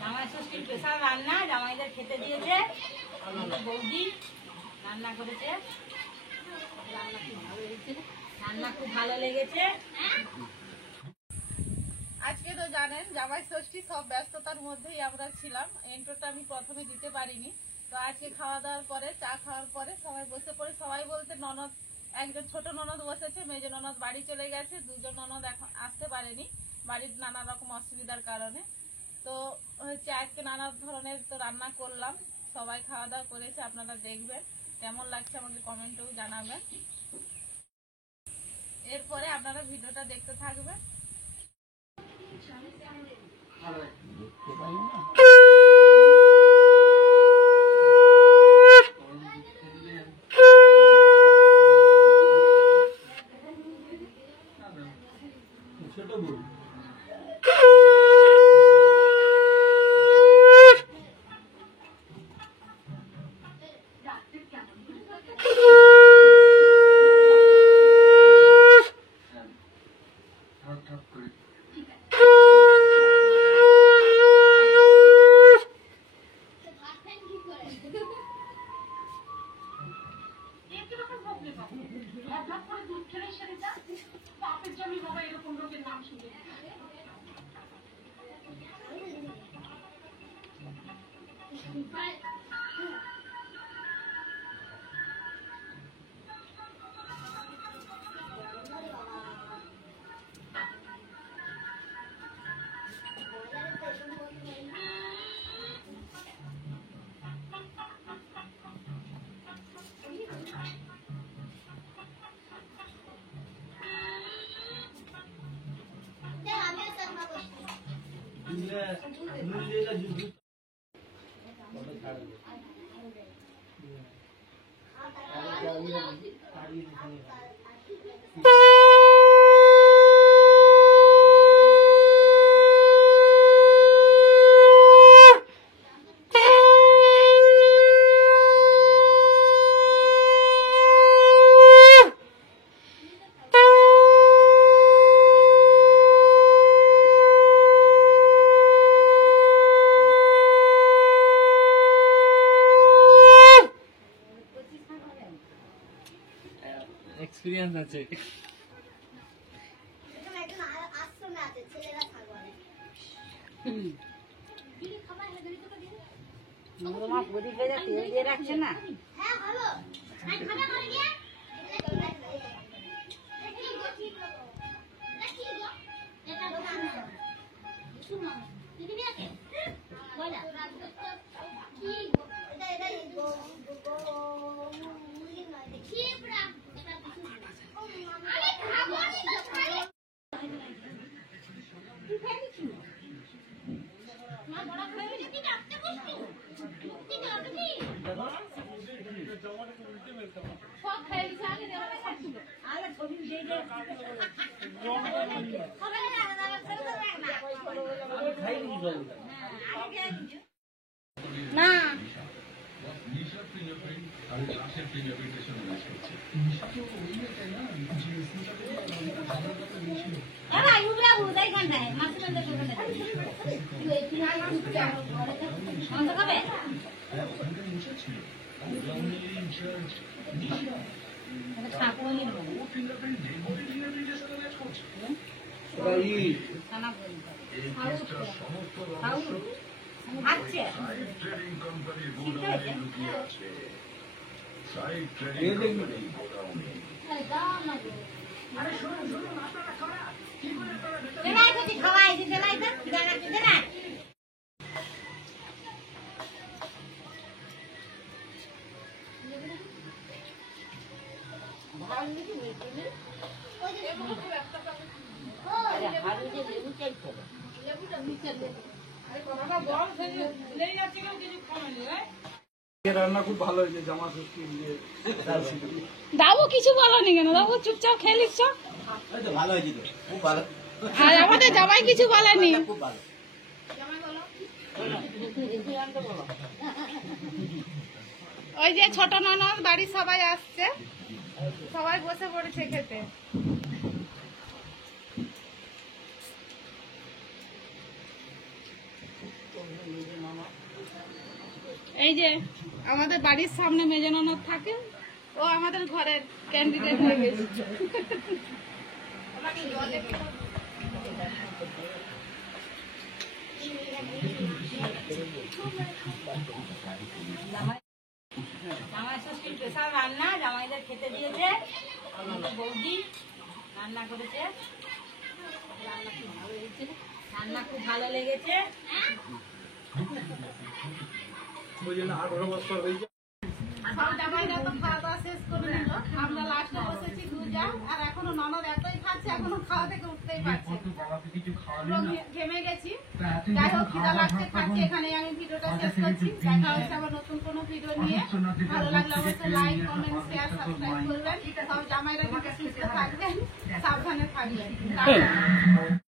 জামাই ষষ্ঠীর স্পেশাল রান্না জামাইদের খেতে দিয়েছে বৌদি রান্না করেছে। রান্না খুব ভালো লেগেছে। আজকে তো জানেন জামাই ষষ্ঠী, সব ব্যস্ততার মধ্যেই আমরা ছিলাম, এন্ট্রোটা আমি প্রথমে দিতে পারিনি। তো আজকে খাওয়া দাওয়ার পরে, চা খাওয়ার পরে সবাই বসে পড়ে, সবাই বলতে ননদ, একজন ছোট ননদ বসেছে, মেজো ননদ বাড়ি চলে গেছে, দুজন ননদ এখন আসতে পারেনি বাড়ির নানা রকম অসুবিধার কারণে। তো হচ্ছে আজকে নানা ধরনের তো রান্না করলাম, সবাই খাওয়া দাওয়া করেছে, আপনারা দেখবেন কেমন লাগছে আমাকে কমেন্টেও জানাবেন। এরপরে আপনারা ভিডিওটা দেখতে থাকবেন। এক্সপেরিয়েন্স আছে। তেল দিয়ে রাখছে না। না রান্না খুব ভালো হয়েছে। জামা ষষ্ঠী দাবু কিছু বলনি কেন? দাবু চুপচাপ খেয়ে নিচ্ছ। ভালো হয়েছে তো, খুব ভালো। আর আমাদের জামাই কিছু বলেনি। খুব ভালো। ওই যে ছোট ননদ বাড়ির সবাই আসছে, সবাই বসে পড়েছে খেতে। এই যে আমাদের বাড়ির সামনে মেজো ননদ থাকে, ও আমাদের ঘরের ক্যান্ডিডেট হয়ে গেছে। জামাই ষষ্ঠীর স্পেশাল রান্না জামাইদের খেতে দিয়েছে আমাদের বৌদি, রান্না করেছে। রান্না খুব ভালো লেগেছে। ওই জন্য 18 বছর হয়েছে। সব জামাইরা তো খাওয়া দাওয়া শেষ করে নিল, আমরা লাস্টে বসেছি দুজা, আর এখনো ননদ এতই খাচ্ছে, এখনো খাওয়া থেকে উঠতেই পারছে না। পুরো ঘেমে গেছি। যাই হোক, খিদা লাগছে, খাচ্ছি। এখানে আমি ভিডিওটা শেষ করছি। দেখা হচ্ছে আবার নতুন কোনো ভিডিও নিয়ে। ভালো লাগলে অবশ্যই লাইক, কমেন্ট, শেয়ার, সাবস্ক্রাইব করবেন। সব জামাইরা কিন্তু সুস্থ থাকবেন, সাবধানে থাকবেন।